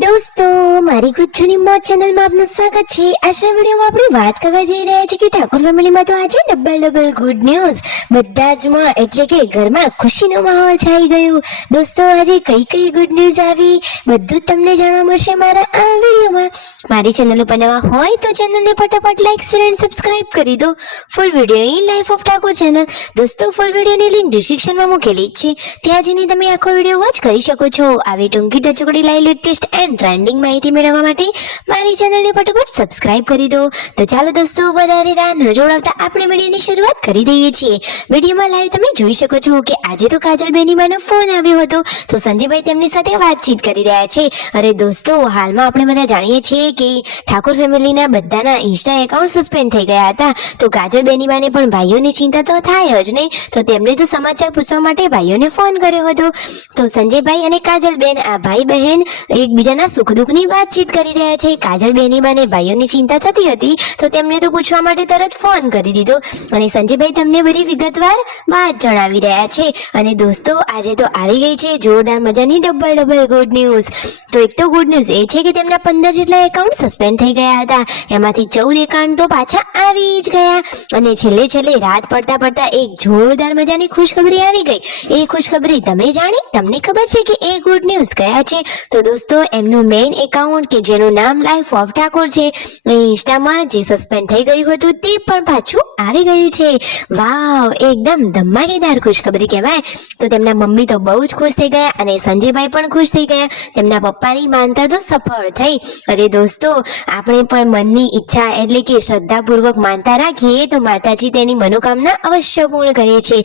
દોસ્તો, મારી ગુજ્જુની મોજ ચેનલમાં આપનું સ્વાગત છે। આજના વિડીયોમાં આપણે વાત કરવા જઈ રહ્યા છીએ કે ઠાકોર ફેમિલીમાં તો આજે ડબલ ગુડ ન્યૂઝ બધા જ માં એટલે કે ઘરમાં ખુશીનો માહોલ છાઈ ગયો। દોસ્તો, આજે કઈ ગુડ ન્યૂઝ આવી બધું જ તમને જાણવા મળશે મારા આ વિડીયોમાં। મારી ચેનલ ઉપર નવા હોય તો ચેનલને ફટાફટ લાઈક શેર અને સબસ્ક્રાઇબ કરી દો। Full video in life of Thakor channel દોસ્તો, ફૂલ વિડીયોની લિંક ડિસ્ક્રિપ્શનમાં મૂકેલી જ છે, ત્યાં જઈને તમે આખો વિડીયો વોચ કરી શકો છો। આવી ટૂંકી ટચુકડી લાઈવ લેટેસ્ટ ટ્રેન્ડિંગ માહિતી મેળવવા માટે મારી ચેનલને ફટાફટ સબસ્ક્રાઇબ કરી દો। તો ચાલો દોસ્તો, વધારે રાહ ન જોડાવતા આપણે વિડીયોની શરૂઆત કરી દઈએ છીએ। વિડીયોમાં લાઈવ તમે જોઈ શકો છો કે આજે તો કાજલ બેનીમાનો ફોન આવ્યો હતો, તો સંજયભાઈ તેમની સાથે વાતચીત કરી રહ્યા છે। અરે દોસ્તો, હાલમાં આપણે બધા જાણીએ છીએ કે ઠાકોર ફેમિલીના બધાના ઇન્સ્ટા એકાઉન્ટ સસ્પેન્ડ થઈ ગયા હતા, તો કાજલ બેનીમાને પણ ભાઈઓની ચિંતા તો થાય જ નહીં, તો તેમણે તો સમાચાર પૂછવા માટે ભાઈઓને ફોન કર્યો હતો। તો સંજયભાઈ અને કાજલબેન આ ભાઈ બહેન એકબીજાના સુખ દુઃખની વાતચીત કરી રહ્યા છે। કાજલ બેનીમાને ભાઈઓની ચિંતા થતી હતી, તો તેમને તો પૂછવા માટે તરત ફોન કરી દીધો અને સંજયભાઈ તમને બધી વિગતવાર વાત જણાવી રહ્યા છે। અને દોસ્તો, આજે તો આવી ગઈ છે જોરદાર મજાની ડબલ ગુડ ન્યૂઝ। તો એક તો ગુડ ન્યૂઝ એ છે કે તેમના 15 જેટલા એકાઉન્ટ સસ્પેન્ડ થઈ ગયા હતા, એમાંથી 14 એકાઉન્ટ તો પાછા આવી જ ગયા। અને છેલ્લે રાત પડતા એક જોરદાર મજાની ખુશખબરી આવી ગઈ। એ ખુશખબરી તમે જાણી, તમને ખબર છે કે એ ગુડ ન્યૂઝ કયા છે? તો દોસ્તો, એમનું મેઇન એકાઉન્ટ કે જેનું નામ લાઈફ ઓફ ઠાકોર છે, ઇન્સ્ટામાં જે સસ્પેન્ડ થઈ ગયું હતું તે પણ પાછું આવી ગયું છે। વાવ, એકદમ ધમાકેદાર ખુશખબરી કહેવાય। તો તેમના મમ્મી તો બહુ જ ખુશ થઈ ગયા અને સંજયભાઈ પણ ખુશ થઈ ગયા, તેમના પપ્પાની માનતા તો સફળ થઈ। અરે દોસ્તો, આપણે પણ મનની ઈચ્છા એટલે કે શ્રદ્ધાપૂર્વક માનતા રાખીએ તો માતાજી તેની મનોકામના અવશ્ય પૂર્ણ કરે છે।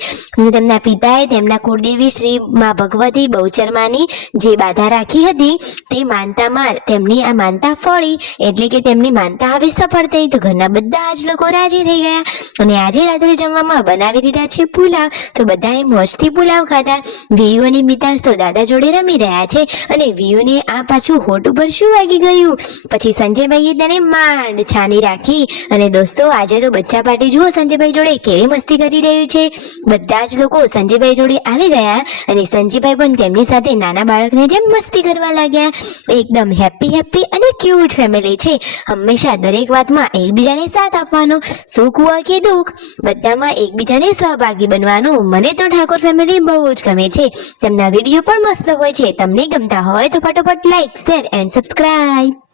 તેમના પિતાએ તેમના કુળદેવી શ્રી માં ભગવતી બહુચરમાની જે બાધા રાખી હતી તે માનતામાં તેમની આ માનતા ફળી, એટલે કે તેમની માનતા હવે સફળ થઈ। તો ઘરના બધા જ લોકો રાજી થઈ ગયા અને આજે રાત્રે જમવામાં બનાવી દીધા છે પુલાવ, તો બધાએ મોજથી પુલાવ ખાધા। વિયુ અને મિતાસ તો દાદા જોડે રમી રહ્યા છે અને વિયુને આ પાછું હોઠ ઉપર શું વાગી ગયું, પછી સંજયભાઈએ તેને માંડ છાની રાખી। અને દોસ્તો, આજે તો બચ્ચા પાર્ટી જુઓ સંજયભાઈ જોડે કેવી મસ્તી કરી રહ્યું છે। બધા જ લોકો સંજયભાઈ જોડે આવી ગયા અને સંજયભાઈ પણ તેમની સાથે નાના બાળકને જેમ મસ્તી કરવા લાગ્યા। એકદમ હેપી અને ક્યુટ ફેમિલી છે, હંમેશા દરેક વાતમાં એકબીજાને સાથ આપવાનો, સુખ હોય કે દુઃખ બધામાં એકબીજાને સહભાગી બનવાનો મને તો ઠાકોર ફેમિલી બહુ જ ગમે છે। તેમના વિડીયો પણ મસ્ત હોય છે, તમને ગમતા હોય તો ફટાફટ લાઈક શેર એન્ડ સબસ્ક્રાઇબ।